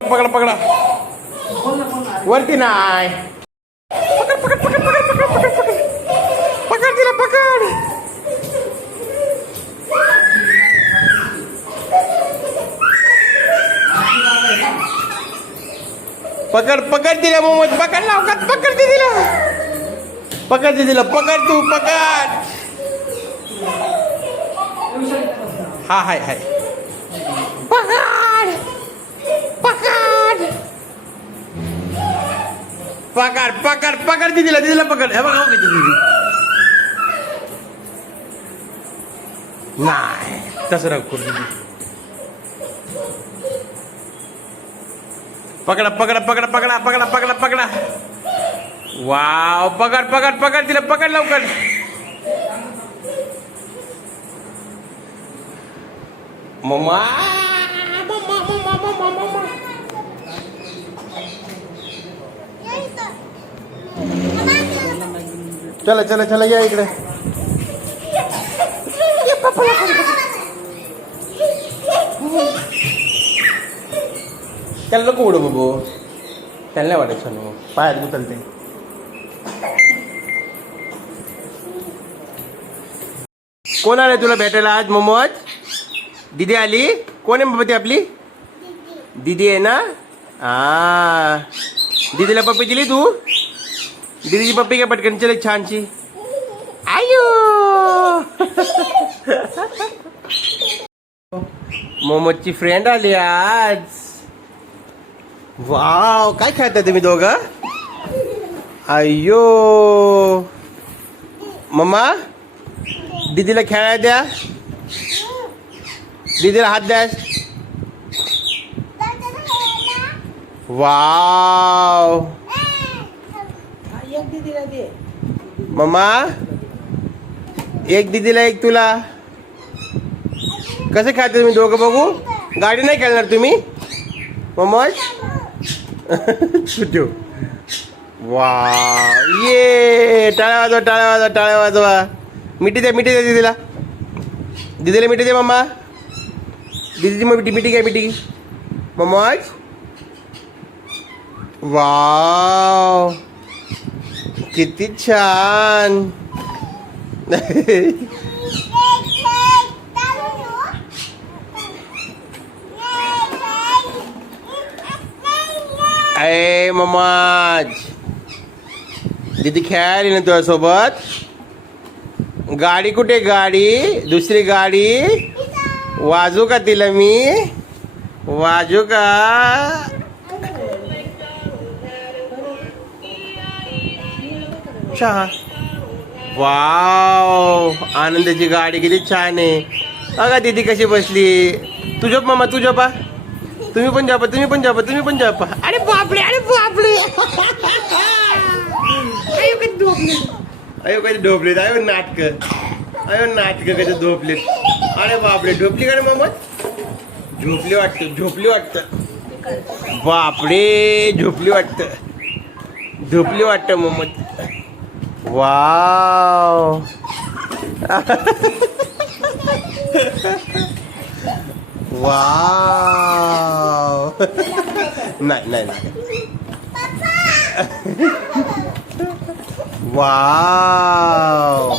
पकडा पकडा वरती नाही. पकड पकड पकड पकड पकड पकड पकड पकड तिला पकड. पकड पकड दिला मोहम्मद. पकड लवकर पकड दिला. पकड दिला. पकड तू पकड. हा हाय हाय. पकड पकड पकड पकड पकड दिदीला. दिदीला पकड. हे बघा दिदी नाही तसं नको दिदी. पकडा पकडा पकडा पकडा पकडा पकडा पकडा. वाव पकड पकड पकड तिला पकड लवकर. मम्मा मम्मा मम्मा मम्मा मम्मा. चला चला चला या इकडे. त्याला नको उडू बघू. त्याला नाही वाटत छान पायात गुतलते. कोण आले तुला भेटायला आज मोमोज? दीदी आली. कोण आहे बाबा ती आपली दीदी आहे ना. हा दीदीला पप्पी दिली तू. दीदीची पप्पी काय पटकन चल छानची. आयो मोमोजची फ्रेंड आली आज. वाव काय खेळता तुम्ही दोघं. अय्यो मम्मा दीदीला खेळायला द्या. दीदीला हात द्या. वाव मम्मा एक दीदीला एक तुला. कसं खेळता तुम्ही दोघं बघू. गाडी नाही खेळणार तुम्ही मोमोज. सुटू. वा ये टाळ्या वाजवा टाळ्या वाजवा टाळ्या वाजवा. मिठी द्या मिठी द्या दीदीला. दीदीला मिठी दे मम्मा. दीदीची मग मिठी घ्या मिठी मोमोज. वाव किती छान. अरे मोमोज दीदी खेळाली ना तुझ्यासोबत. गाडी कुठे गाडी. दुसरी गाडी वाजू का तिला मी. वाजू का. चहा. वाव आनंदाची गाडी किती छान आहे. अगा दीदी कशी बसली. तू झोप मामा तू झोपा. तुम्ही पण झोपा तुम्ही पण झोपा तुम्ही पण झोपा. अरे बापरे अरे बापरे. अयो कधी झोपले. अयो कधी झोपलेत. अयो नाटक. अयो नाटक कधी झोपलेत. अरे बापरे झोपली का रे मामा. झोपली वाटतं झोपली वाटतं. बापरे झोपली वाटतं. झोपली वाटतं मोहम्मद. Wow wow. नाही नाही नाही. वाव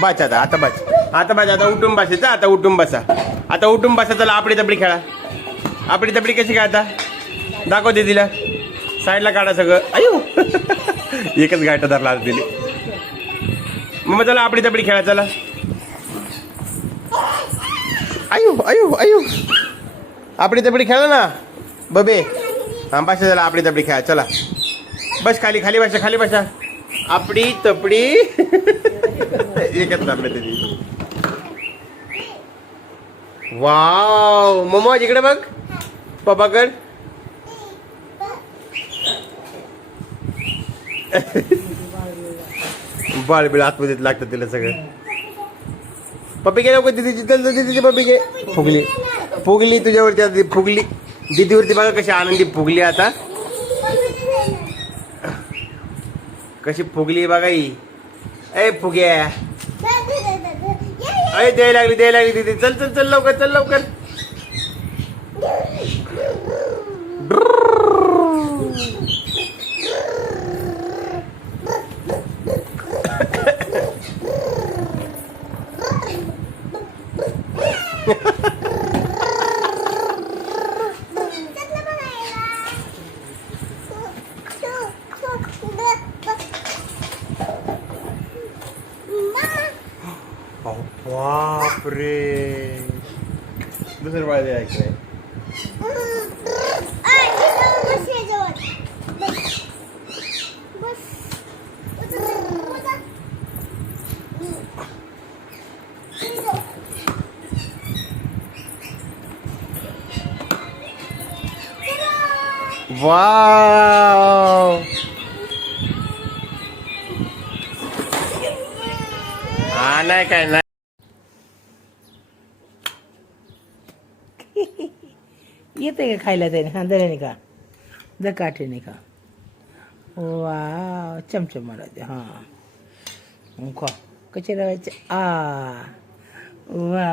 बाच आता आता बाच आता बाच. आता उठून बसायचं. आता उठून बसा. आता उठून बसा. चला आपली तबडी खेळा. आपली तबडी कशी खेळता दाखव दीदीला. साईडला काढा सगळं. अयो एकच गाठ धरला दिली. मग चला आपली तबडी खेळा चला. अयो अयो अयो आपली तबडी खेळा ना बबे. हा बसा चला आपली तबडी खेळा चला. बस खाली खाली बसा खाली बसा. आपली तबडी एकच आपल्या त्याची. वाव मोमोज इकडे बघ. पप्पाकड. बाळ बिळ आतमध्ये लागतं तिला सगळं. पप्पी गेल्या दीदीची दीदीची पप्पी घे. फुगली फुगली तुझ्यावरती आता फुगली. दीदीवरती बघा कशी आनंदी फुगली. आता कशी फुगली बघा ही. ए फुग्या. अरे द्यायला लागली दीदी. चल चल चल लवकर चल लवकर. बापरे दुसरं बाळ दे ऐकलंय वाव हा नाही काय नाही येते का खायला त्याने हा दऱ्याने का द काठीने का वा चमचम मला ते हां खा कसे रवायचे आ वा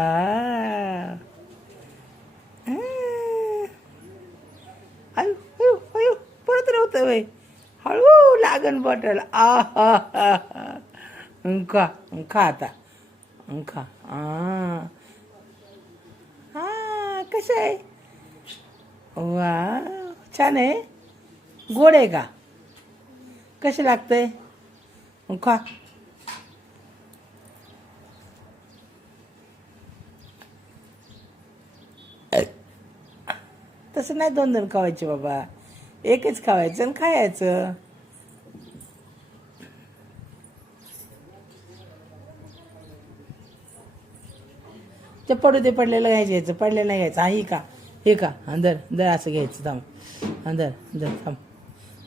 अयो अयो अयो परत राहतं वय हळू लागन बॉटल आ हा हा खा खा आता खा हा कसं आहे वा छान आहे गोड आहे का कसं लागतंय खा तसं नाही दोन दोन खावायचे बाबा एकच खावायचं आणि खायचं ते पडू दे पडलेलं घ्यायचं पडलेलं नाही घ्यायचं हा ही का हे का अंदर दर असं घ्यायचं थांब अंदर दर थांब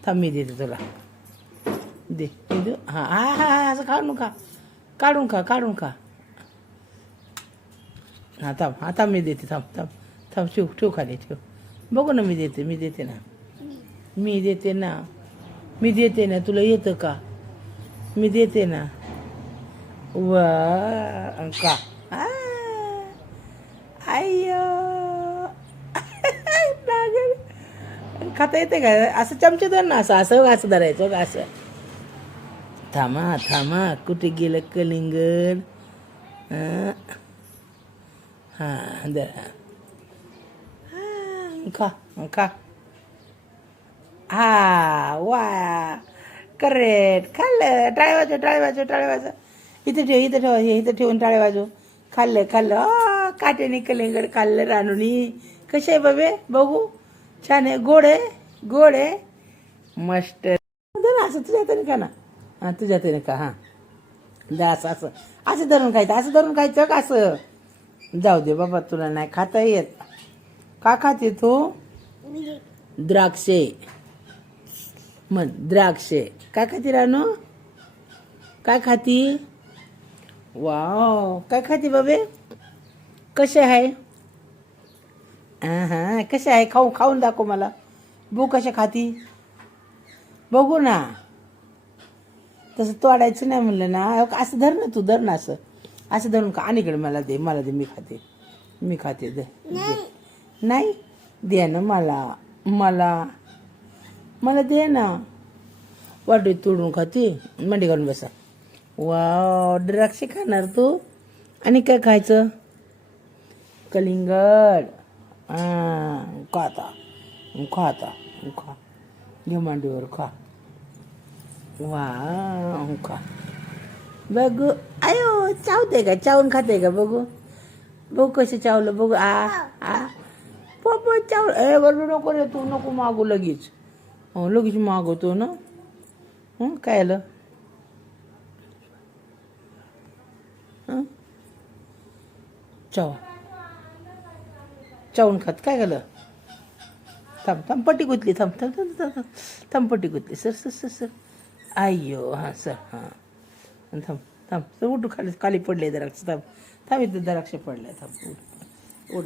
थांब मी देते तुला दे मी देऊ हां हां हां हां असं काढून खा काढून खा काढून खा हां थांब हां थांब मी देते थांब थांब थांब ठेव ठेव खाली ठेव बघू ना मी देते ना मी देते ना मी देते ना तुला येतं का मी देते ना वा का आय्यो खाता येते का असं चमचे धर ना असं धरायचं का असं थांबा थांबा कुठे गेलं कलिंगड हां धर खा खा हा वा करेक्ट खाल्लं टाळे वाजव इथं ठेव हे इथं ठेवून टाळे वाजव खाल्लं काट्याने कलिंगड खाल्लं रानुनी कसे आहे बाबे बघू छान आहे गोड आहे मस्त असं तुझ्या हाताने खा ना हां तुझ्या हाताने खा हां दा असं धरून खायचं का असं जाऊ दे बाबा तुला नाही खाता येत का खाते तू द्राक्षे काय खाती रानू काय खाती वाव काय खाती बाबे कसे आहे हां कसे आहे खाऊन दाखव मला बघू कशा खाती बघू ना तसं तोडायचं नाही म्हणलं ना असं धर ना तू धर ना असं धरून का आणि इकडे मला दे मी खाते दे नाही दे ना मला दे ना वाटू तोडून खाते मांडी घालून बसा वा द्राक्ष खाणार तू आणि काय खायचं कलिंगड खा घे मांडीवर खा वा खा बघू आयो चावते का चावून खाते का बघू कसं चावलं बघू आ पप्पा चावलं बरोबर नको रे तू नको मागू लगेच लगेच मागवतो ना काय आलं चावून खात काय झालं थांब पट्टी गुतली थांब पट्टी गुतली सर आय्यो हां सर हां थांब सर उठू खाली पडले द्राक्ष थांब इथं द्राक्ष पडले थांब उठ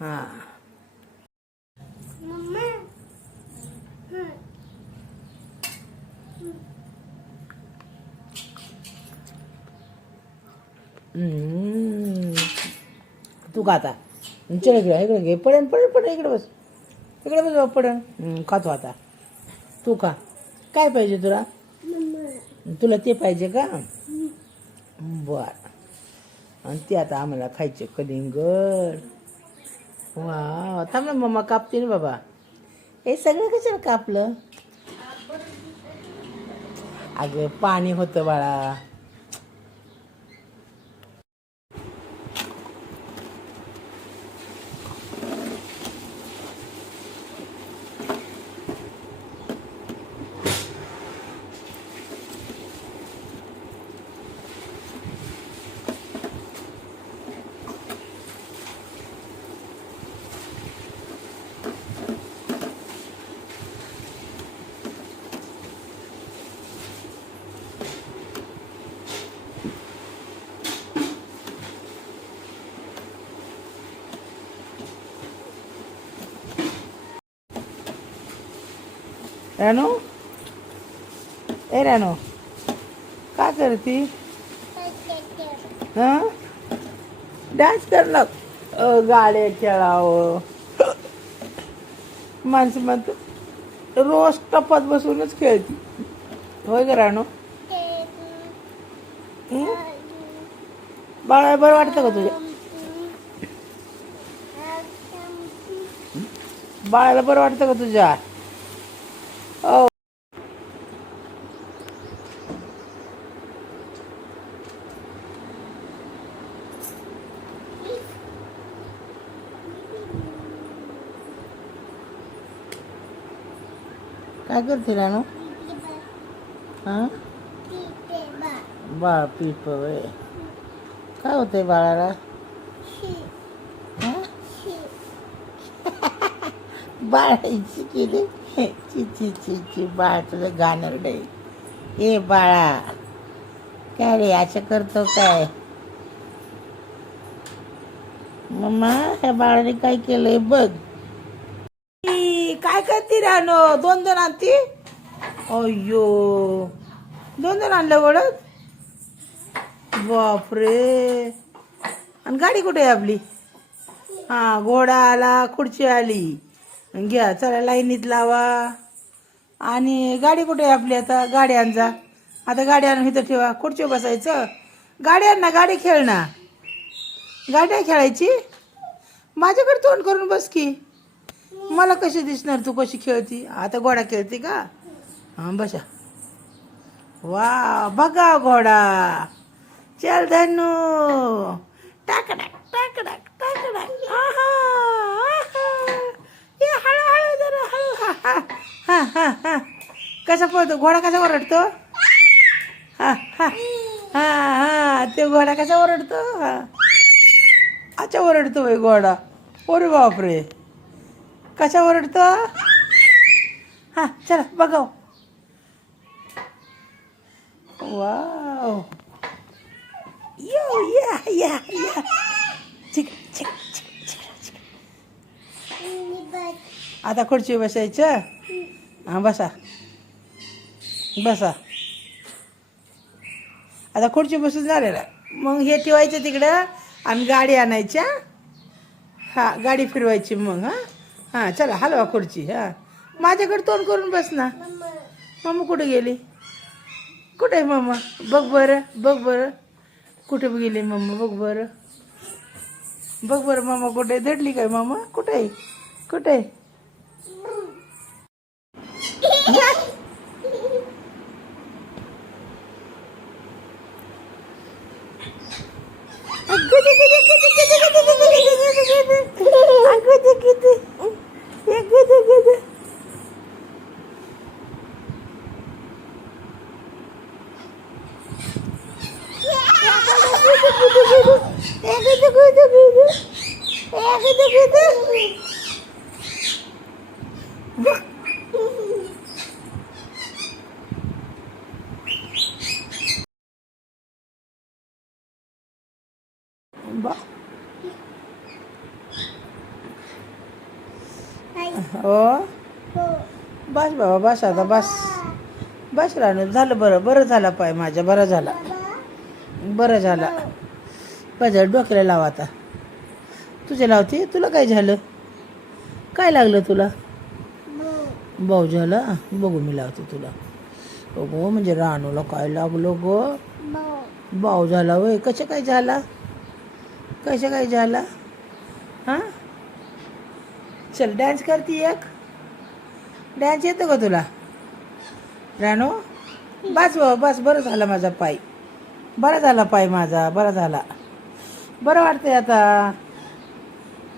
हां तू खाता चल इकडे घे पडेन पडेन पडेन इकडे बस पडेन खातो आता तू खा काय पाहिजे तुला तुला ते पाहिजे का बर आणि ते आता आम्हाला खायचे कलिंगड वा थांब ना मम्मा कापते ना बाबा हे सगळं कशाला कापलं अगं पाणी होतं बाळा रानू ए रानू काय करती हां डान्स करणार गाड्या खेळावं माणसं म्हणतात रोज टपात बसूनच खेळती होय ग रानू बाळा बरं वाटतं का तुझ्या बाळाला बरं वाटतं का तुझ्या हो काय करते रानू हां बाळ पिप वय काय होतंय बाळाला बाळाची केली ची ची ची ची बाळ तुझं घाणरडे ए बाळा काय रे असं करतो काय मम्मा ह्या बाळाने काय केलंय बघ काय करते रानो दोन आणती अय्यो दोन आणलं वडत बापरे आणि गाडी कुठे आहे आपली हां घोडा आला खुर्ची आली घ्या चला लाईनीत लावा आणि गाडी कुठे आहे आपली आता गाडी आणजा आता गाडी आणून इथं ठेवा खुर्चीवर बसायचं गाडी आण ना गाडी खेळ ना गाडी आहे खेळायची माझ्याकडे तोंड करून बस की मला कशी दिसणार तू कशी खेळती आता घोडा खेळते का हां बसा वा बघा घोडा चल धनू टाकडाक टाकडाक टाकडाक आहा ये हळूहळू जरा हळू हा हा हा हा कसा पळतो घोडा कसा ओरडतो हा हा हा हा ते घोडा कसा ओरडतो हा अच्छा ओरडतो बाई घोडा अरे बापरे कसा ओरडतो हा चला बघाव वाव यो या या या चिक चिक चिक चिक आता खुर्ची बसायचं हां बसा बसा आता खुर्ची बसून झालेला मग हे ठेवायचं तिकडं आणि गाडी आणायच्या हां गाडी फिरवायची मग हां हां चला हलवा खुर्ची हां माझ्याकडे तोंड करून बस ना मम्मा कुठे गेली कुठे आहे मम्मा बघ बरं कुठे गेली मम्मा बघ बरं मम्मा कुठे धडली काय मम्मा कुठे आहे कुठे आहे हो बस बाबा बस आता बस राहणं झालं बरं झालं पाय माझ्या बरं झाला बरं डोक्याला लावा आता तुझ्या लावते. तुला काय झालं? काय लागलं तुला? भाऊ झाला. बघू मी लावते तुला. बघू म्हणजे रानूला काय लागलो गो? भाऊ झाला वय. कसं काय झाला? कसं काय झाला? हां चल डान्स करती एक. डान्स येतो का तुला रानू? बस बस बरं झालं माझा पाय. बरा झाला पाय माझा. बरा झाला. बरं वाटतंय आता.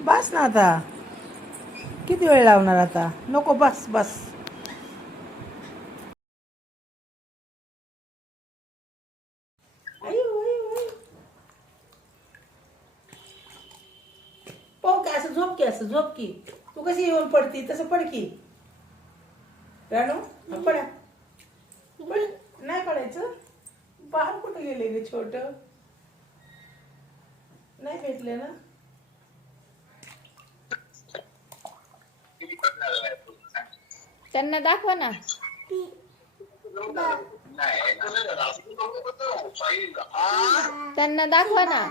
बस ना आता. किती वेळ लावणार आता? नको बस बस. पाहू की असं झोप की. असं झोप की. तू कशी येऊन पडती तसं पड की रानू. पडा पड. नाही पडायचं. बाहेर कुठं गेले गे छोट? नाही भेटले ना. त्यांना दाखवा ना. त्यांना दाखवा ना.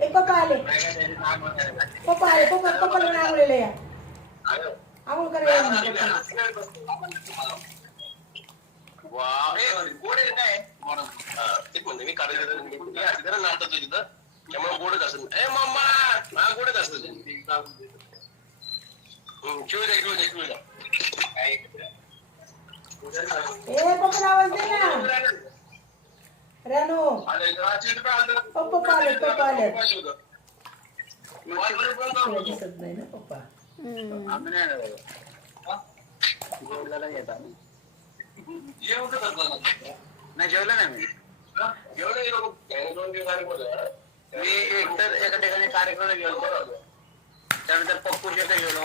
ए पप्पा आले. पप्पा आले. पप्पाला आंघोळीला या. आंघोळ करायला मी नाटक तिथं त्यामुळे गोडच असेल. ए मम्मा हा गोडच असेल. ए पप्पाला आवाज दे ना रानू. पप्पा आले. पप्पा आले. तुला दिसत नाही ना पप्पा. नाही जेवलं नाही मी. मी एकतर एका ठिकाणी कार्यक्रम गेलो. त्यानंतर पप्पू शेटे गेलो.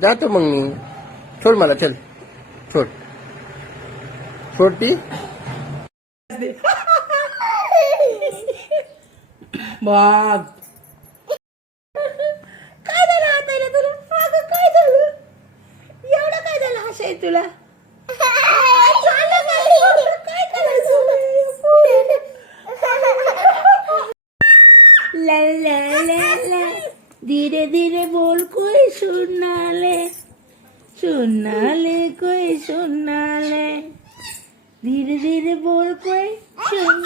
जातो मग मी. सोड मला. चल सोड. सोडती. बाग काय झालं हाताला तुला? अगं काय झालं? एवढं काय झालं हसाय तुला? काय करायचं? ला ला ला ला धीरे धीरे बोल कोई सुनना ले कोई सुनना ले. धीरे धीरे बोल कोई सुन